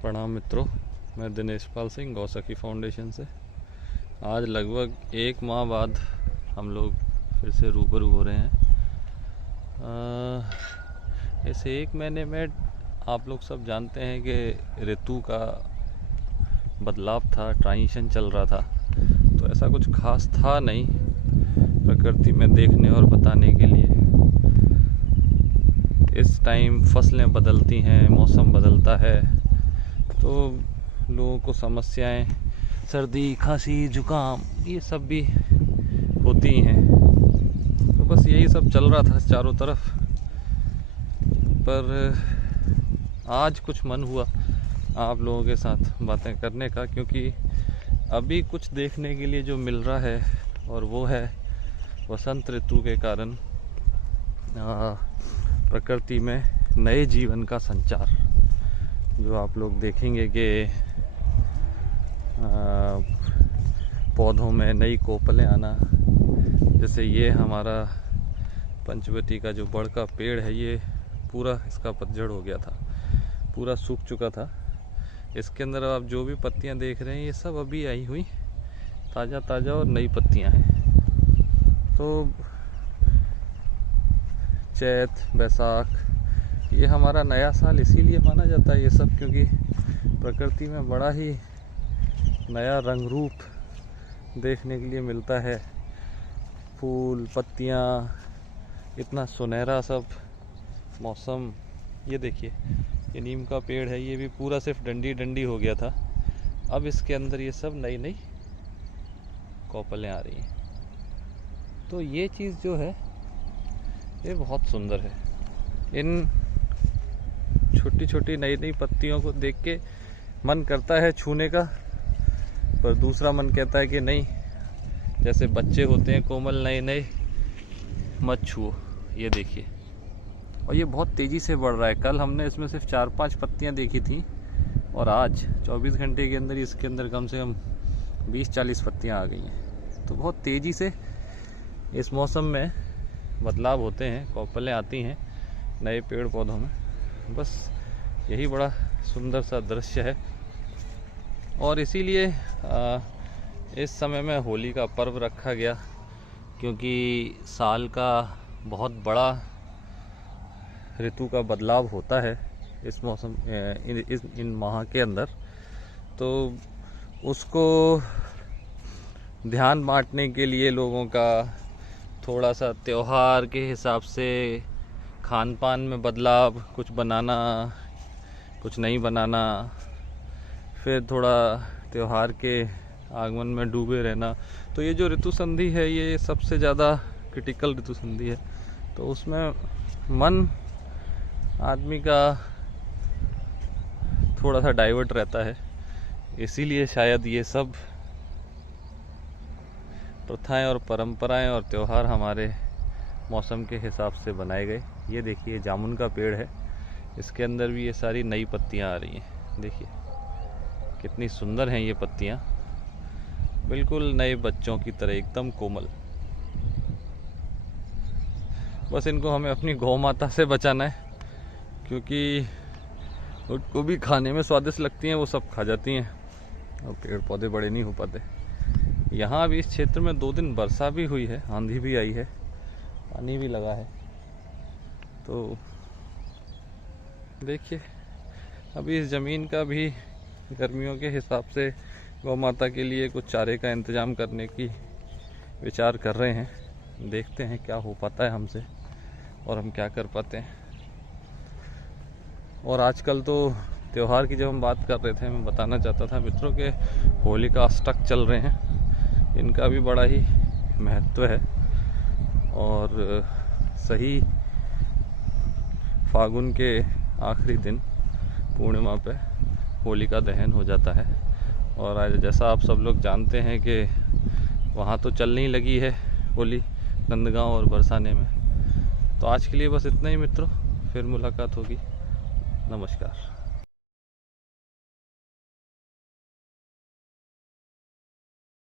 प्रणाम मित्रों, मैं दिनेश पाल सिंह गौसखी फाउंडेशन से। आज लगभग 1 माह बाद हम लोग फिर से रूबरू हो रहे हैं। इस 1 महीने में आप लोग सब जानते हैं कि ऋतु का बदलाव था, ट्रांजिशन चल रहा था। तो ऐसा कुछ खास था नहीं प्रकृति में देखने और बताने के लिए। इस टाइम फसलें बदलती हैं, मौसम बदलता है, तो लोगों को समस्याएं, सर्दी, खांसी, जुकाम ये सब भी होती हैं। तो बस यही सब चल रहा था चारों तरफ। पर आज कुछ मन हुआ आप लोगों के साथ बातें करने का, क्योंकि अभी कुछ देखने के लिए जो मिल रहा है और वो है वसंत ऋतु के कारण प्रकृति में नए जीवन का संचार। जो आप लोग देखेंगे कि पौधों में नई कोपलें आना। जैसे ये हमारा पंचवटी का जो बड़ का पेड़ है, ये पूरा इसका पतझड़ हो गया था, पूरा सूख चुका था। इसके अंदर आप जो भी पत्तियां देख रहे हैं ये सब अभी आई हुई ताज़ा ताज़ा और नई पत्तियां हैं। तो चैत, बैसाख ये हमारा नया साल इसीलिए माना जाता है ये सब, क्योंकि प्रकृति में बड़ा ही नया रंग रूप देखने के लिए मिलता है। फूल, पत्तियाँ, इतना सुनहरा सब मौसम। ये देखिए, ये नीम का पेड़ है, ये भी पूरा सिर्फ डंडी डंडी हो गया था। अब इसके अंदर ये सब नई नई कोपलें आ रही हैं। तो ये चीज़ जो है ये बहुत सुंदर है। इन छोटी छोटी नई नई पत्तियों को देख के मन करता है छूने का, पर दूसरा मन कहता है कि नहीं, जैसे बच्चे होते हैं कोमल नए नए, मत छुओ। ये देखिए, और ये बहुत तेज़ी से बढ़ रहा है। कल हमने इसमें सिर्फ 4-5 पत्तियां देखी थी और आज 24 घंटे के अंदर इसके अंदर कम से कम 20-40 पत्तियां आ गई हैं। तो बहुत तेज़ी से इस मौसम में बदलाव होते हैं, कोपलें आती हैं नए पेड़ पौधों में। बस यही बड़ा सुंदर सा दृश्य है। और इसीलिए इस समय में होली का पर्व रखा गया, क्योंकि साल का बहुत बड़ा ऋतु का बदलाव होता है इस मौसम, इन माह के अंदर। तो उसको ध्यान बांटने के लिए लोगों का थोड़ा सा त्योहार के हिसाब से खान पान में बदलाव, कुछ बनाना, कुछ नहीं बनाना, फिर थोड़ा त्योहार के आगमन में डूबे रहना। तो ये जो ऋतु संधि है ये सबसे ज़्यादा क्रिटिकल ऋतु संधि है। तो उसमें मन आदमी का थोड़ा सा डाइवर्ट रहता है। इसीलिए शायद ये सब प्रथाएं और परंपराएं और त्यौहार हमारे मौसम के हिसाब से बनाए गए। ये देखिए, जामुन का पेड़ है, इसके अंदर भी ये सारी नई पत्तियां आ रही हैं। देखिए कितनी सुंदर हैं ये पत्तियां, बिल्कुल नए बच्चों की तरह, एकदम कोमल। बस इनको हमें अपनी गौ माता से बचाना है, क्योंकि उनको भी खाने में स्वादिष्ट लगती हैं, वो सब खा जाती हैं और पेड़ पौधे बड़े नहीं हो पाते। यहाँ अभी इस क्षेत्र में 2 दिन वर्षा भी हुई है, आंधी भी आई है, पानी भी लगा है। तो देखिए, अभी इस ज़मीन का भी गर्मियों के हिसाब से गौ माता के लिए कुछ चारे का इंतज़ाम करने की विचार कर रहे हैं। देखते हैं क्या हो पाता है हमसे और हम क्या कर पाते हैं। और आजकल तो त्यौहार की जब हम बात कर रहे थे, मैं बताना चाहता था मित्रों के होली का अष्टक चल रहे हैं। इनका भी बड़ा ही महत्व है। और सही फागुन के आखिरी दिन पूर्णिमा पे होलिका दहन हो जाता है। और आज जैसा आप सब लोग जानते हैं कि वहाँ तो चलने ही लगी है होली, नंदगांव और बरसाने में। तो आज के लिए बस इतना ही मित्रों, फिर मुलाकात होगी। नमस्कार।